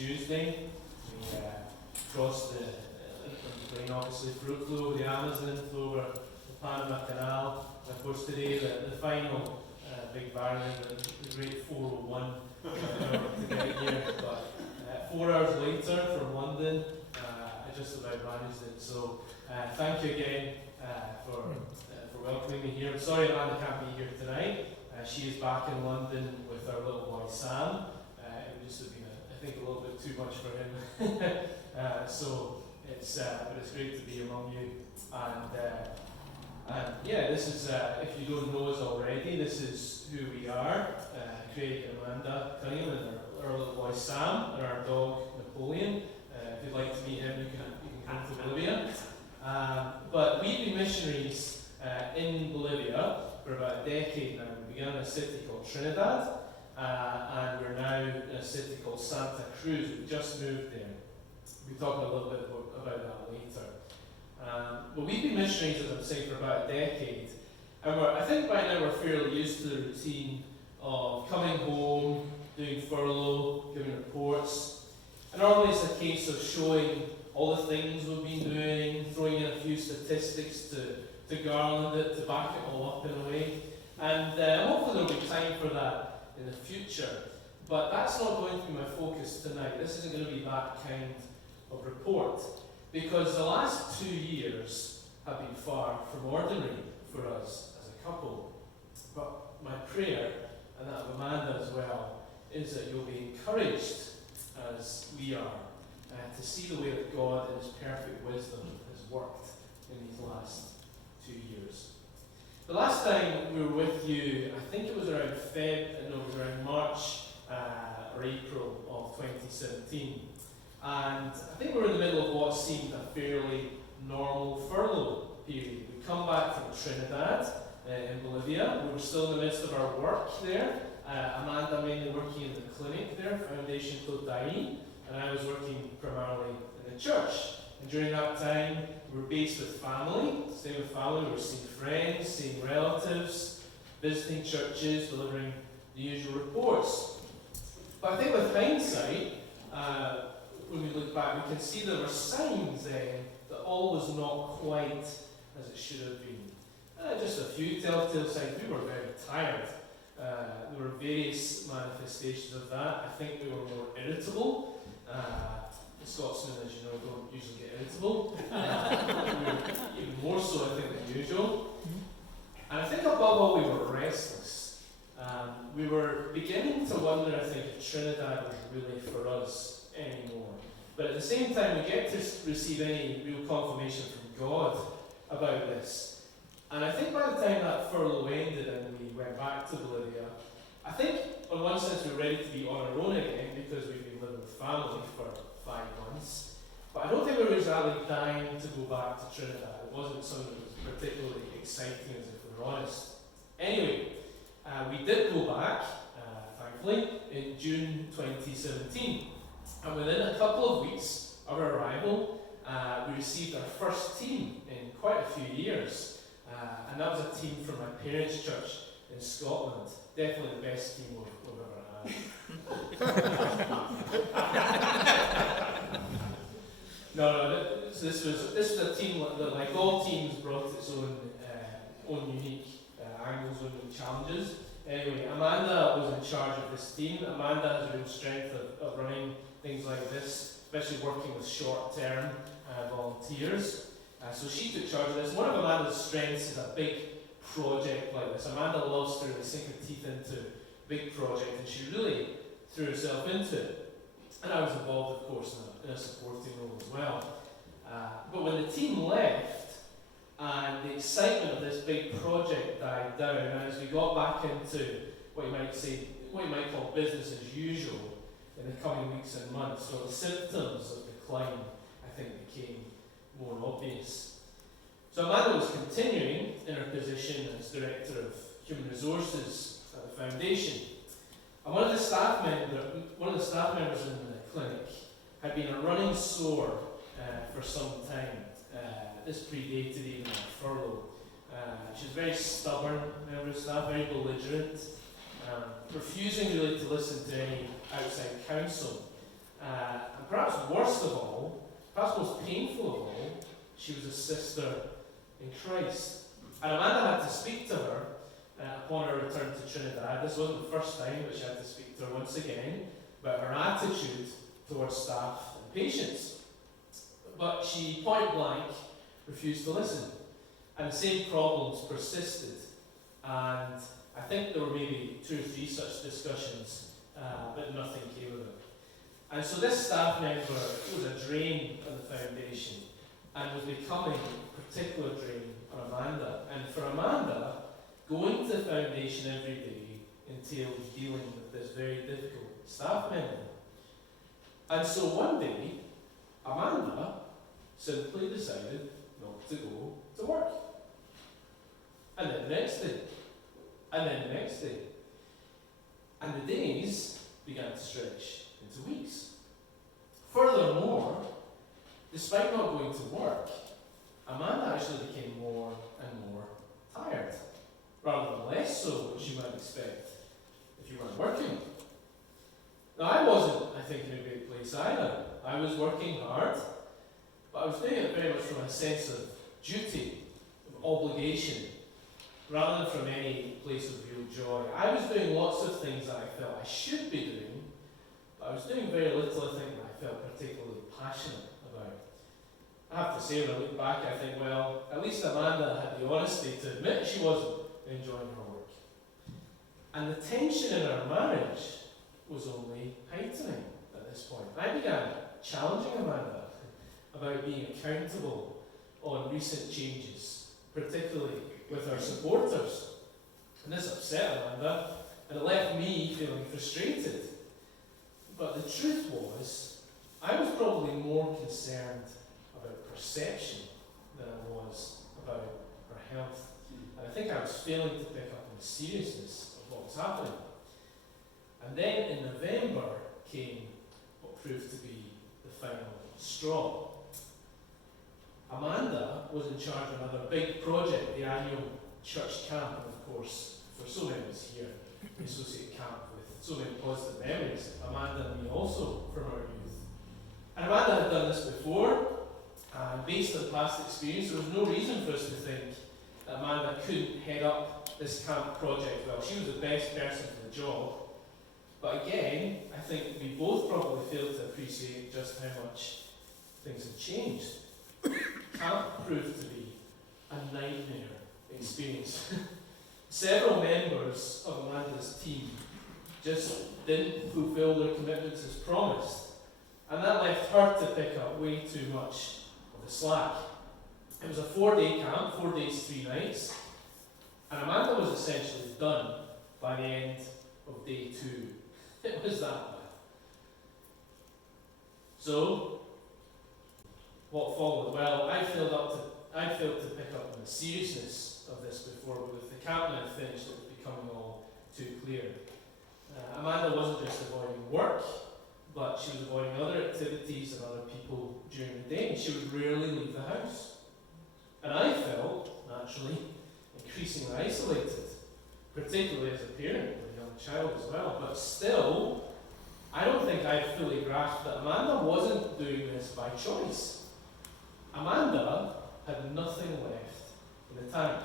Tuesday. We crossed the plane, obviously, flew over the Amazon, flew over the Panama Canal. And of course, today, the final big barrier, the great 401 to get here. But 4 hours later from London, I just about managed it. So thank you again for welcoming me here. I'm sorry Amanda can't be here tonight. She is back in London with our little boy Sam. It would just have been, I think, a little bit too much for him. But it's great to be among you. And yeah, this is, if you don't know us already, this is who we are. Craig and Amanda Cunningham, and our little boy Sam, and our dog Napoleon. If you'd like to meet him, you can come to Bolivia. But we've been missionaries in Bolivia for about a decade now. We began in a city called Trinidad, and we're now in a city called Santa Cruz. We just moved there. We'll talk a little bit about that later. But we've been missionaries, as I'm saying, for about a decade. And I think by now we're fairly used to the routine of coming home, doing furlough, giving reports. And normally it's a case of showing all the things we've been doing, throwing in a few statistics to garland it, to back it all up in a way. And hopefully there'll be time for that in the future. But that's not going to be my focus tonight. This isn't going to be that kind of report. Because the last 2 years have been far from ordinary for us as a couple. But my prayer, and that of Amanda as well, is that you'll be encouraged as we are to see the way that God in His perfect wisdom has worked in these last 2 years. The last time we were with you, I think it was around March or April of 2017. And I think we were in the middle of what seemed a fairly normal furlough period. We come back from Trinidad in Bolivia. We were still in the midst of our work there. Amanda mainly working in the clinic there, Foundation Todai, and I was working primarily in the church. And during that time, we were based with family, staying with family. We were seeing friends, seeing relatives, visiting churches, delivering the usual reports. But I think with hindsight, when we look back, we can see there were signs then that all was not quite as it should have been. Just a few telltale signs. We were very tired. There were various manifestations of that. I think we were more irritable. The Scotsmen, as you know, don't usually get irritable. We were even more so, I think, than usual. And I think above all, we were restless. We were beginning to wonder, I think, if Trinidad was really for us anymore. But at the same time, we get to receive any real confirmation from God about this. And I think by the time that furlough ended and we went back to Bolivia, I think in one sense we were ready to be on our own again because we've been living with family for 5 months. But I don't think we were exactly dying to go back to Trinidad. It wasn't something that was particularly exciting, as if we're honest. Anyway, we did go back, thankfully, in June 2017. And within a couple of weeks of our arrival, we received our first team in quite a few years. And that was a team from my parents' church in Scotland. Definitely the best team we've ever had. So this was a team that, like all teams, brought its own unique angles, own unique challenges. Anyway, Amanda was in charge of this team. Amanda has a real strength of running things like this, especially working with short-term volunteers. So she took charge of this. One of Amanda's strengths is a big project like this. Amanda loves to really sink her teeth into a big project, and she really threw herself into it. And I was involved, of course, in a supporting role as well. But when the team left, and the excitement of this big project died down, and as we got back into what you might call business as usual in the coming weeks and months, well, the symptoms of decline, I think, became more obvious. So Amanda was continuing in her position as Director of Human Resources at the Foundation. And one of the staff members in the clinic had been a running sore for some time. This predated even a furlough. She was very stubborn member of staff, very belligerent, refusing really to listen to any outside counsel. And perhaps worst of all, perhaps most painful of all, she was a sister in Christ. And Amanda had to speak to her upon her return to Trinidad. This wasn't the first time, but she had to speak to her once again about her attitude towards staff and patients. But she point blank refused to listen. And the same problems persisted. And I think there were maybe 2 or 3 such discussions, but nothing came of it. And so this staff member was a drain on the foundation and was becoming a particular drain on Amanda. And for Amanda, going to the foundation every day entailed dealing with this very difficult staff member. And so one day, Amanda simply decided not to go to work. And then the next day. And then the next day. And the days began to stretch into weeks. Furthermore, despite not going to work, Amanda actually became more and more tired. Rather than less so, which you might expect if you weren't working. Now, I wasn't, I think, in a great place either. I was working hard, but I was doing it very much from a sense of duty, of obligation, rather than from any place of real joy. I was doing lots of things that I felt I should be doing, but I was doing very little, I think, that I felt particularly passionate about. I have to say, when I look back, I think, well, at least Amanda had the honesty to admit she wasn't enjoying her work. And the tension in our marriage was only heightening at this point. I began challenging Amanda about being accountable on recent changes, particularly with our supporters. And this upset Amanda, and it left me feeling frustrated. But the truth was, I was probably more concerned about perception than I was about her health. And I think I was failing to pick up on the seriousness of what was happening. And then in November came what proved to be the final straw. Amanda was in charge of another big project, the annual church camp, and of course, for so many of us here, we associate camp with so many positive memories, Amanda and me also from our youth. And Amanda had done this before, and based on past experience, there was no reason for us to think that Amanda couldn't head up this camp project well. She was the best person for the job. But again, I think we both probably failed to appreciate just how much things had changed. Camp proved to be a nightmare experience. Several members of Amanda's team just didn't fulfill their commitments as promised, and that left her to pick up way too much of the slack. It was a 4-day camp, 4 days, 3 nights, and Amanda was essentially done by the end of day 2. It was that bad. So, what followed? Well, I failed to pick up on the seriousness of this before, but with the camp now finished, it was becoming all too clear. Amanda wasn't just avoiding work, but she was avoiding other activities and other people during the day. She would rarely leave the house. And I felt, naturally, increasingly isolated, particularly as a parent with a young child as well. But still, I don't think I fully grasped that Amanda wasn't doing this by choice. Amanda had nothing left in the tank.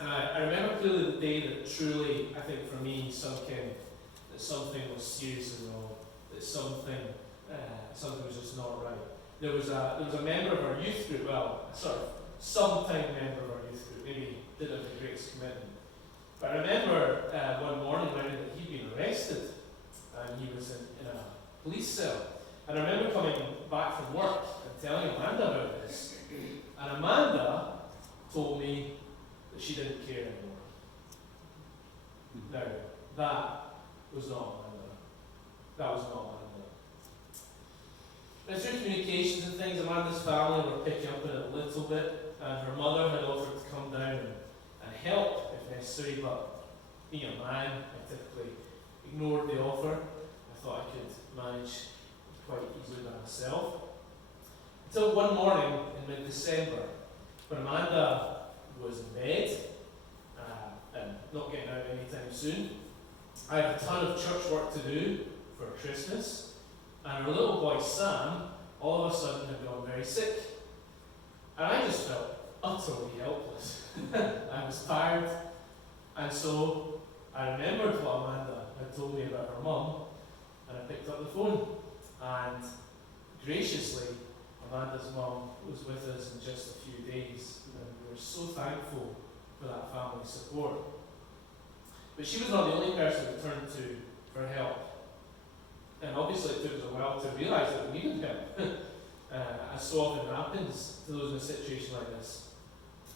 And I remember clearly the day that truly, I think for me, sunk in that something was seriously wrong, that something was just not right. There was a member of our youth group, sometime member of our youth group, maybe didn't have the greatest commitment. But I remember one morning learning that he'd been arrested and he was in a police cell. And I remember coming back from work and telling Amanda about this. And Amanda told me that she didn't care anymore. Now, that was not Amanda. That was not Amanda. Now, through communications and things, Amanda's family were picking up on it a little bit, and her mother had offered to come down and help if necessary, but being a man, I typically ignored the offer. I thought I could manage quite easily by myself. Until one morning in mid-December, when Amanda was in bed and not getting out anytime soon, I had a ton of church work to do for Christmas, And our little boy Sam, all of a sudden, had gone very sick. And I just felt utterly helpless. I was tired, and so I remembered what Amanda had told me about her mum, and I picked up the phone. And graciously, Amanda's mum was with us in just a few days, and we were so thankful for that family support. But she was not the only person we turned to for help. And obviously it took us a while to realise that we needed help, as so often happens to those in a situation like this.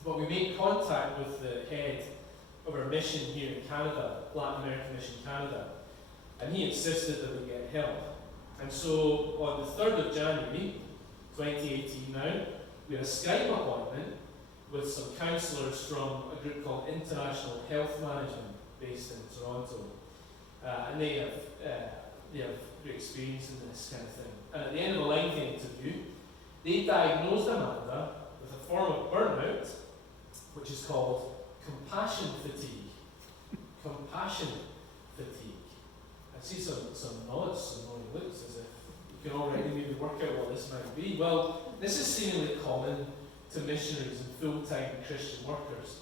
But we made contact with the head of our mission here in Canada, Latin American Mission Canada, and he insisted that we get help. And so on the 3rd of January 2018 now, we had a Skype appointment with some counsellors from a group called International Health Management based in Toronto. And they have great experience in this kind of thing. And at the end of a lengthy interview, they diagnosed Amanda with a form of burnout, which is called compassion fatigue. Compassion fatigue. I see some nods, some knowing looks, as if you can already maybe work out what this might be. Well, this is seemingly common to missionaries and full-time Christian workers.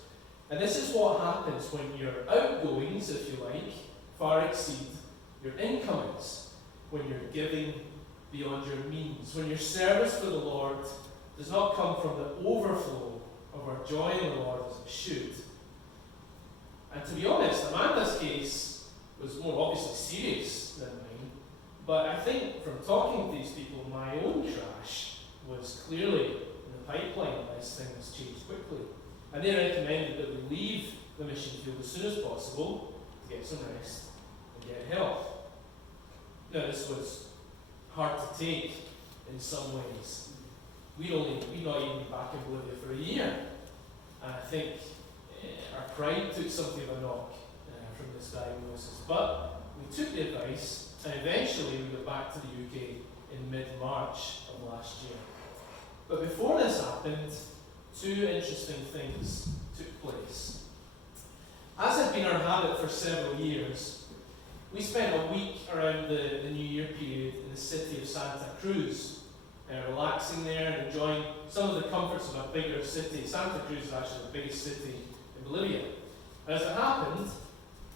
And this is what happens when your outgoings, if you like, far exceed your incomings. When you're giving beyond your means, when your service for the Lord does not come from the overflow of our joy in the Lord as it should. And to be honest, Amanda's case was more obviously serious than mine, but I think from talking to these people, my own crash was clearly in the pipeline as things changed quickly. And they recommended that we leave the mission field as soon as possible to get some rest and get help. Now, this was hard to take in some ways. We'd not even been back in Bolivia for a year. And I think our pride took something of a knock from this diagnosis. But we took the advice, and eventually we got back to the UK in mid-March of last year. But before this happened, two interesting things took place. As had been our habit for several years, we spent a week around the New Year period in the city of Santa Cruz, relaxing there and enjoying some of the comforts of a bigger city. Santa Cruz is actually the biggest city in Bolivia. And as it happened,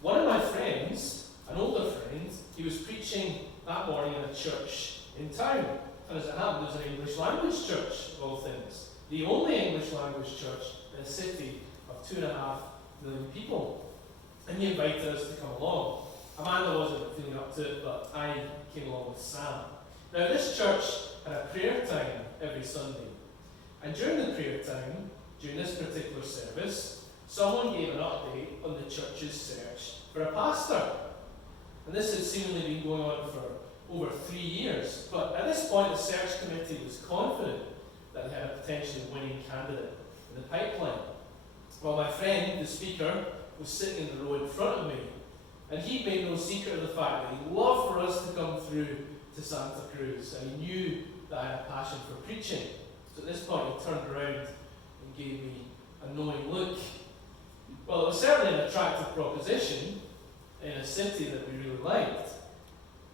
one of my friends, an older friend, he was preaching that morning in a church in town. And as it happened, it was an English language church, of all things. The only English language church in a city of 2.5 million people. And he invited us to come along. Amanda wasn't feeling up to it, but I came along with Sam. Now, this church had a prayer time every Sunday. And during the prayer time, during this particular service, someone gave an update on the church's search for a pastor. And this had seemingly been going on for over 3 years. But at this point, the search committee was confident that they had a potentially winning candidate in the pipeline. Well, my friend, the speaker, was sitting in the row in front of me. And he made no secret of the fact that he'd love for us to come through to Santa Cruz, and he knew that I had a passion for preaching. So at this point he turned around and gave me a knowing look. Well, it was certainly an attractive proposition in a city that we really liked,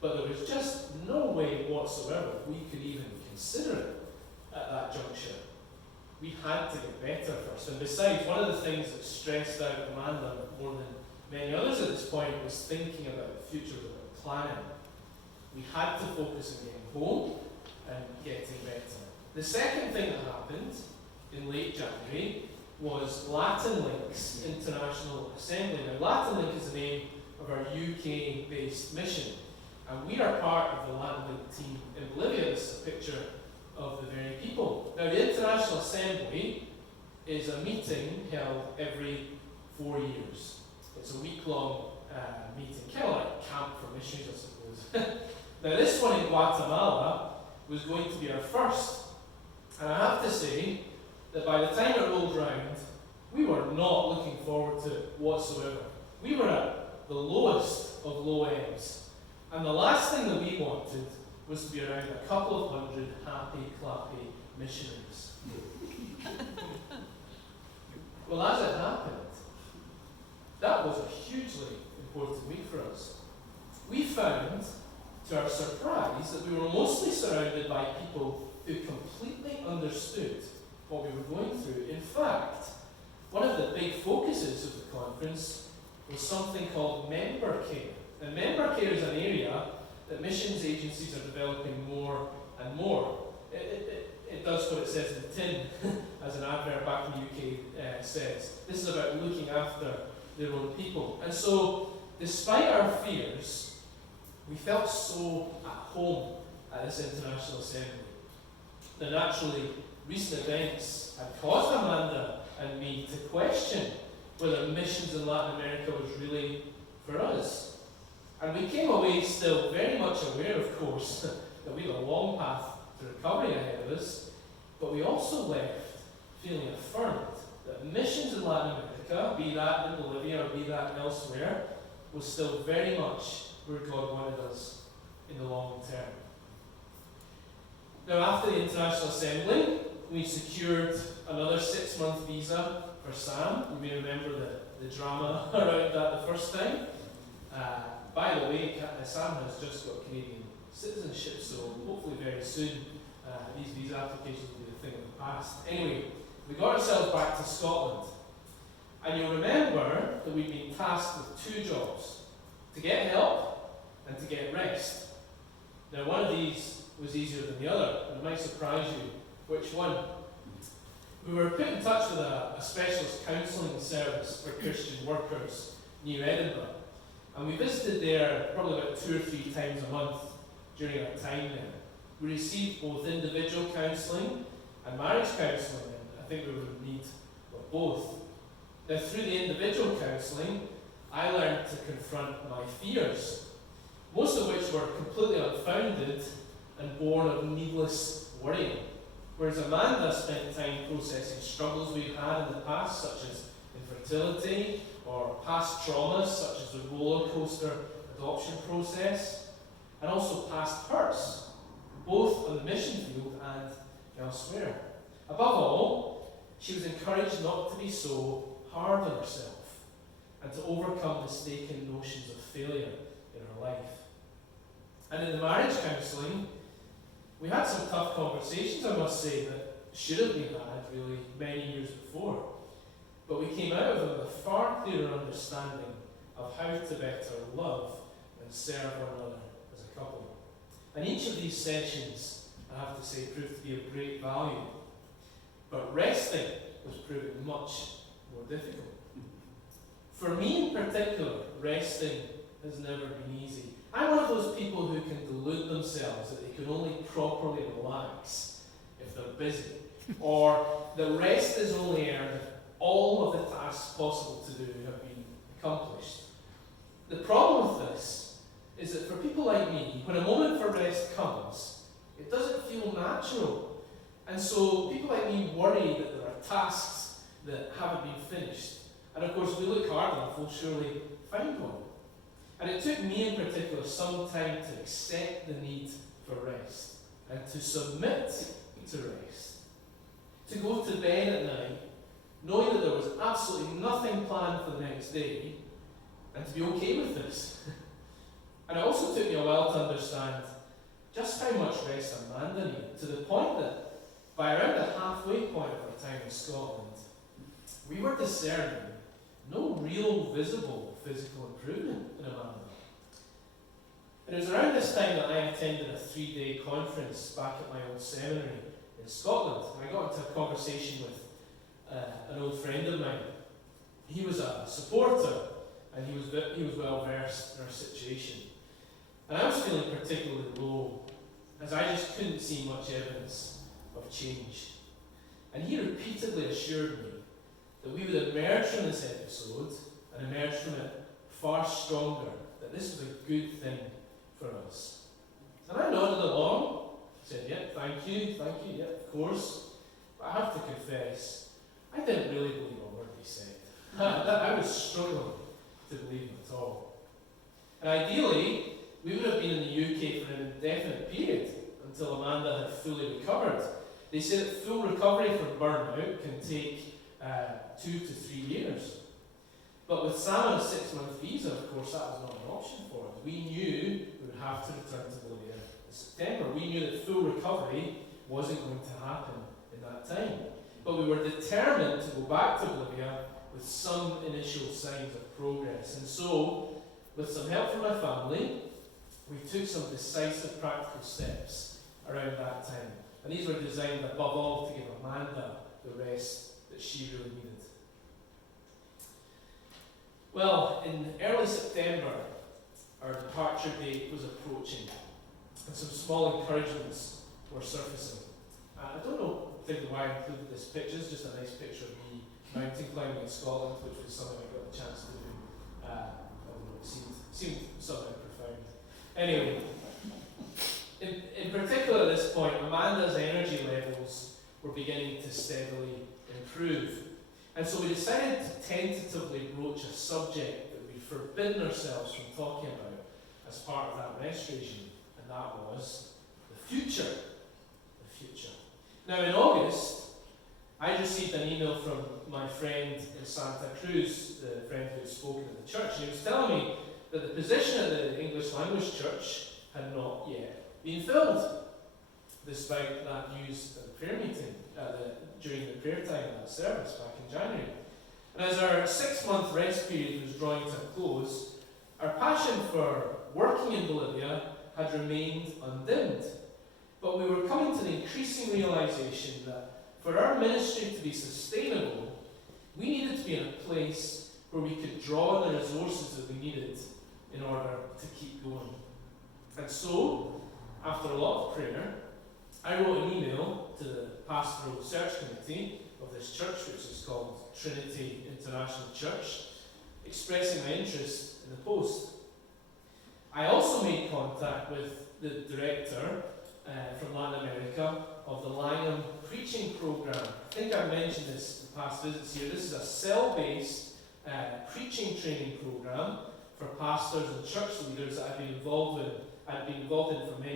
but there was just no way whatsoever we could even consider it at that juncture. We had to get better first. And besides, one of the things that stressed out Amanda more than many others at this point was thinking about the future, about planning. We had to focus on getting home and getting better. The second thing that happened in late January was Latin Link's International Assembly. Now, Latin Link is the name of our UK-based mission, and we are part of the Latin Link team in Bolivia. This is a picture of the very people. Now, the International Assembly is a meeting held every 4 years. It's a week-long meeting, kind of like camp for missionaries, I suppose. Now, this one in Guatemala was going to be our first. And I have to say that by the time it rolled round, we were not looking forward to it whatsoever. We were at the lowest of low ends. And the last thing that we wanted was to be around a couple of hundred happy, clappy missionaries. Well, as it happened, that was a hugely important week for us. We found to our surprise, that we were mostly surrounded by people who completely understood what we were going through. In fact, one of the big focuses of the conference was something called member care. And member care is an area that missions agencies are developing more and more. It does what it says in the tin, as an advert back in the UK says. This is about looking after their own people. And so, despite our fears, we felt so at home at this international assembly. Now, naturally, recent events had caused Amanda and me to question whether missions in Latin America was really for us. And we came away still very much aware, of course, that we had a long path to recovery ahead of us, but we also left feeling affirmed that missions in Latin America, be that in Bolivia or be that elsewhere, was still very much where God wanted us in the long term. Now, after the International Assembly, we secured another 6-month visa for Sam. You may remember the drama around that the first time. By the way, Sam has just got Canadian citizenship, so hopefully very soon these visa applications will be a thing of the past. Anyway, we got ourselves back to Scotland. And you'll remember that we'd been tasked with 2 jobs: to get help and to get rest. Now, one of these was easier than the other, and it might surprise you which one. We were put in touch with a specialist counselling service for Christian workers near Edinburgh, and we visited there probably about 2 or 3 times a month during our time there. We received both individual counselling and marriage counselling, and I think we would need both. Now, through the individual counselling, I learned to confront my fears, most of which were completely unfounded and born of needless worrying. Whereas Amanda spent time processing struggles we've had in the past, such as infertility, or past traumas, such as the roller coaster adoption process, and also past hurts, both on the mission field and elsewhere. Above all, she was encouraged not to be so hard on herself and to overcome mistaken notions of failure in her life. And in the marriage counselling, we had some tough conversations, I must say, that should have been had really many years before. But we came out of them with a far clearer understanding of how to better love and serve one another as a couple. And each of these sessions, I have to say, proved to be of great value. But resting was proving much more difficult. For me in particular, resting has never been easy. I'm one of those people who can delude themselves that they can only properly relax if they're busy, or that rest is only earned if all of the tasks possible to do have been accomplished. The problem with this is that for people like me, when a moment for rest comes, it doesn't feel natural. And so people like me worry that there are tasks that haven't been finished. And of course, if we look hard enough, we'll surely find one. And it took me in particular some time to accept the need for rest and to submit to rest. To go to bed at night knowing that there was absolutely nothing planned for the next day, and to be okay with this. And it also took me a while to understand just how much rest Amanda needed, to the point that by around the halfway point of our time in Scotland, we were discerning no real visible physical improvement in Amanda. And it was around this time that I attended a 3-day conference back at my old seminary in Scotland. And I got into a conversation with an old friend of mine. He was a supporter, and he was well versed in our situation. And I was feeling particularly low, as I just couldn't see much evidence of change. And he repeatedly assured me that we would emerge from this episode and emerge from it far stronger, that this was a good thing for us. And I nodded along, said, yeah, thank you, yeah, of course. But I have to confess, I didn't really believe a word he said. I was struggling to believe him at all. And ideally, we would have been in the UK for an indefinite period until Amanda had fully recovered. They say that full recovery from burnout can take 2 to 3 years. But with Sam on a 6-month visa, of course, that was not an option for us. We knew we would have to return to we knew that full recovery wasn't going to happen in that time. But we were determined to go back to Bolivia with some initial signs of progress. And so, with some help from my family, we took some decisive practical steps around that time. And these were designed above all to give Amanda the rest that she really needed. Well, in early September, our departure date was approaching, and some small encouragements were surfacing. I don't know particularly why I included this picture. It's just a nice picture of me mountain climbing in Scotland, which was something I got the chance to do. I don't know, it seemed somehow profound. Anyway, in particular at this point, Amanda's energy levels were beginning to steadily improve. And so we decided to tentatively broach a subject that we'd forbidden ourselves from talking about as part of that restoration, and that was the future. The future. Now in August, I received an email from my friend in Santa Cruz, the friend who had spoken at the church, and he was telling me that the position at the English language church had not yet been filled, despite that news at the prayer meeting, during the prayer time of that service back in January. And as our 6-month rest period was drawing to a close, our passion for working in Bolivia had remained undimmed. But we were coming to the increasing realization that for our ministry to be sustainable, we needed to be in a place where we could draw on the resources that we needed in order to keep going. And so, after a lot of prayer, I wrote an email to the pastoral search committee of this church, which is called Trinity International Church, expressing my interest in the post. I also made contact with the director from Latin America of the Langham Preaching program. I think I mentioned this in past visits here. This is a cell-based preaching training program for pastors and church leaders that I've been involved in for many